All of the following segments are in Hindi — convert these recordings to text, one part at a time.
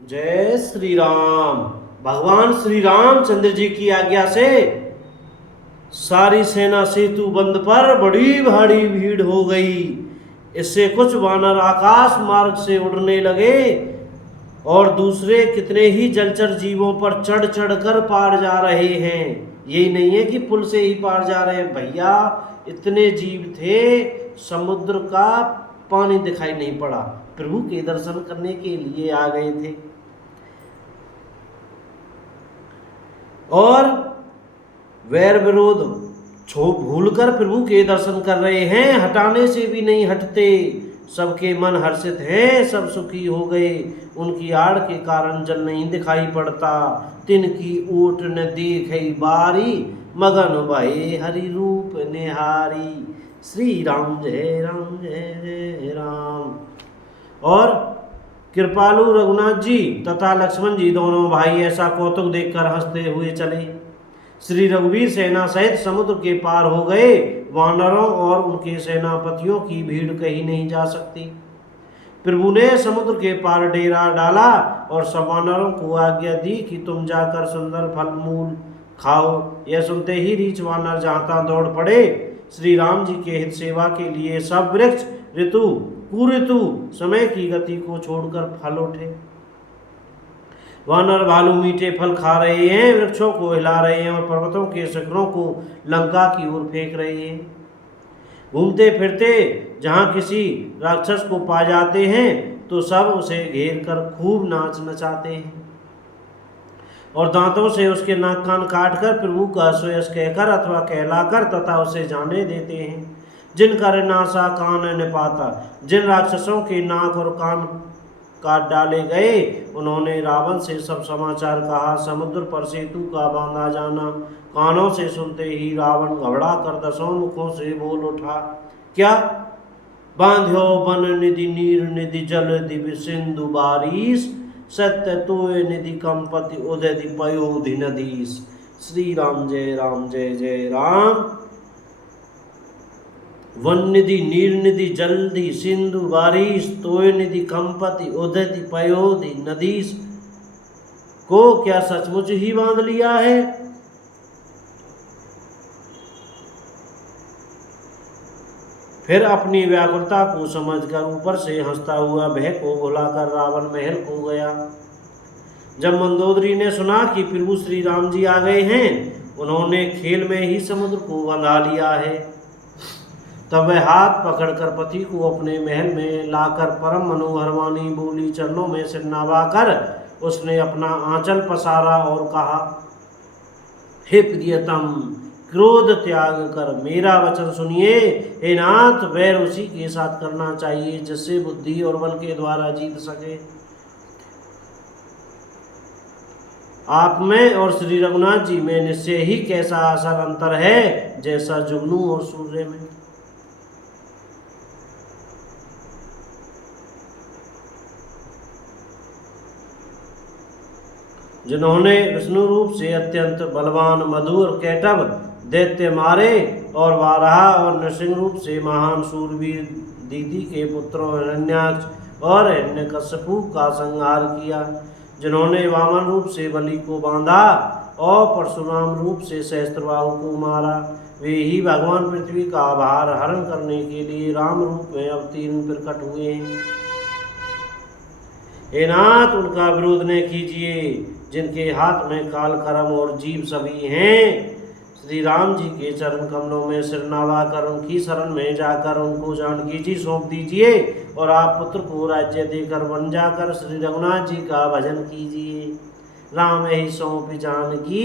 जय श्री राम। भगवान श्री रामचंद्र जी की आज्ञा से सारी सेना सेतु बंद पर बड़ी भारी भीड़ हो गई। इससे कुछ वानर आकाश मार्ग से उड़ने लगे और दूसरे कितने ही जलचर जीवों पर चढ़ चढ़ कर पार जा रहे हैं। यही नहीं है कि पुल से ही पार जा रहे हैं भैया, इतने जीव थे समुद्र का पानी दिखाई नहीं पड़ा। प्रभु के दर्शन करने के लिए आ गए थे और वैर विरोध भूलकर प्रभु के दर्शन कर रहे हैं, हटाने से भी नहीं हटते। सबके मन हर्षित हैं, सब सुखी हो गए। उनकी आड़ के कारण जल नहीं दिखाई पड़ता। तिनकी ऊट न देखे बारी, मगन भये हरि रूप निहारी। श्री राम जय राम जय जय राम। और कृपालु रघुनाथ जी तथा लक्ष्मण जी दोनों भाई ऐसा कौतुक देखकर हंसते हुए चले। श्री रघुवीर सेना सहित समुद्र के पार हो गए। वानरों और उनके सेनापतियों की भीड़ कहीं नहीं जा सकती। प्रभु ने समुद्र के पार डेरा डाला और सब वानरों को आज्ञा दी कि तुम जाकर सुंदर फल मूल खाओ। यह सुनते ही रीछ वानर जहाँ दौड़ पड़े। श्री राम जी के हित सेवा के लिए सब वृक्ष ऋतु कुऋतु समय की गति को छोड़कर फल उठे। वानर भालू मीठे फल खा रहे हैं, वृक्षों को हिला रहे हैं और पर्वतों के शिखरों को लंका की ओर फेंक रहे हैं। घूमते फिरते जहाँ किसी राक्षस को पा जाते हैं तो सब उसे घेर कर खूब नाच नचाते हैं और दांतों से उसके नाक कान काट कर प्रभु का सुयश कहकर अथवा कहलाकर तथा उसे जाने देते हैं। जिन कर नासा कान निपाता, जिन राक्षसों के नाक और कान काट डाले गए, उन्होंने रावण से सब समाचार कहा। समुद्र पर सेतु का बांधा जाना कानों से सुनते ही रावण घबरा कर दसों मुखों से बोल उठा, क्या बांध्यो बन निधि नीर निधि जल दिव्य सिंधु बारिश, सत्य तोय निधि कंपति उदय पयोधि नदीस। श्री राम जय जय राम। वन निधि नीर निधि जल्दी सिंधु बारिश, तोय निधि कंपति उदति पयोधि नदीस को क्या सचमुच ही बांध लिया है? फिर अपनी व्याकुलता को समझकर ऊपर से हंसता हुआ भय को भुलाकर रावण महल को गया। जब मंदोदरी ने सुना कि प्रभु श्री राम जी आ गए हैं, उन्होंने खेल में ही समुद्र को बंधा लिया है, तब वह हाथ पकड़कर पति को अपने महल में लाकर परम मनोहर वाणी बोली। चरणों में सिर नवाकर उसने अपना आंचल पसारा और कहा, हे प्रियतम, क्रोध त्याग कर मेरा वचन सुनिए। हे नाथ, वैर उसी के साथ करना चाहिए जिससे बुद्धि और बल के द्वारा जीत सके। आप में और श्री रघुनाथ जी में निश्चय ही कैसा आसन अंतर है, जैसा जुगनू और सूर्य में। जिन्होंने विष्णु रूप से अत्यंत बलवान मधु और कैटव दैत्य मारे और वाराह और नृसिंह रूप से महान सूरवीर दीदी के पुत्रों हिरण्याक्ष और हिरण्यकश्यपु का संहार किया, जिन्होंने वामन रूप से बलि को बांधा और परशुराम रूप से सहस्त्रबाहु को मारा, वे ही भगवान पृथ्वी का भार हरण करने के लिए राम रूप में अवतीर्ण प्रकट हुए हैं। हे नाथ, उनका विरोध न कीजिए जिनके हाथ में काल कर्म और जीव सभी हैं। श्री राम जी के चरण कमलों में सिर नवाकर उनकी शरण में जाकर उनको जानकी जी सौंप दीजिए और आप पुत्र को राज्य देकर वन जाकर श्री रघुनाथ जी का भजन कीजिए। राम ही सौंप जानकी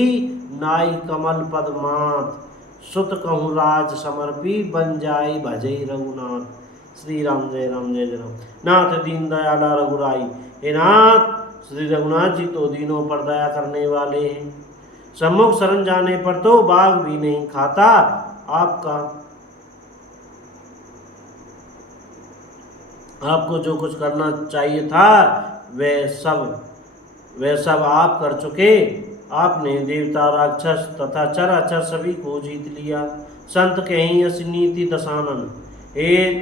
नाई कमल पद मात, सुत कहूँ राज समर्पी बन जाई भजई रघुनाथ। श्री राम जय राम। नाथ दीन दयाला रघुराई। हे नाथ, श्री रघुनाथ जी तो दीनों पर दया करने वाले हैं। सम्मुख शरण जाने पर तो बाघ भी नहीं खाता। आपको जो कुछ करना चाहिए था वह सब आप कर चुके। आपने देवता राक्षस तथा चराचर सभी को जीत लिया। संत कहीं अस नीति दशानन, हे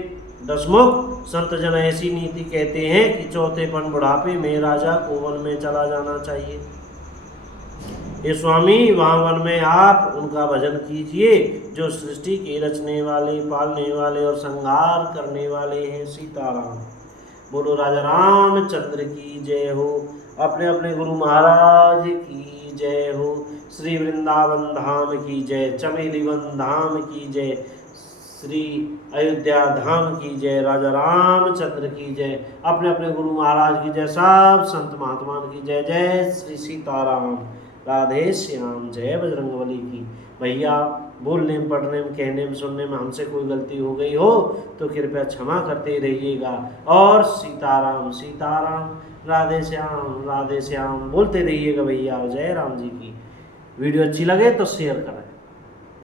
दसमुख संत जन ऐसी नीति कहते हैं कि चौथेपन बुढ़ापे में राजा को वन में चला जाना चाहिए। ये स्वामी वहाँ वन में आप उनका भजन कीजिए जो सृष्टि के रचने वाले, पालने वाले और संहार करने वाले हैं। सीताराम। बोलो राजा रामचंद्र की जय हो। अपने अपने गुरु महाराज की जय हो। श्री वृंदावन धाम की जय, चमेली वन धाम की जय, श्री अयोध्या धाम की जय, राजा रामचंद्र की जय, अपने अपने गुरु महाराज की जय, सब संत महात्मा की जय। जय श्री सीताराम। राधे श्याम। जय बजरंगबली की। भैया बोलने में, पढ़ने में, कहने में, सुनने में हमसे कोई गलती हो गई हो तो कृपया क्षमा करते रहिएगा। और सीताराम सीताराम, राधे श्याम बोलते रहिएगा भैया। जय राम जी की। वीडियो अच्छी लगे तो शेयर करें।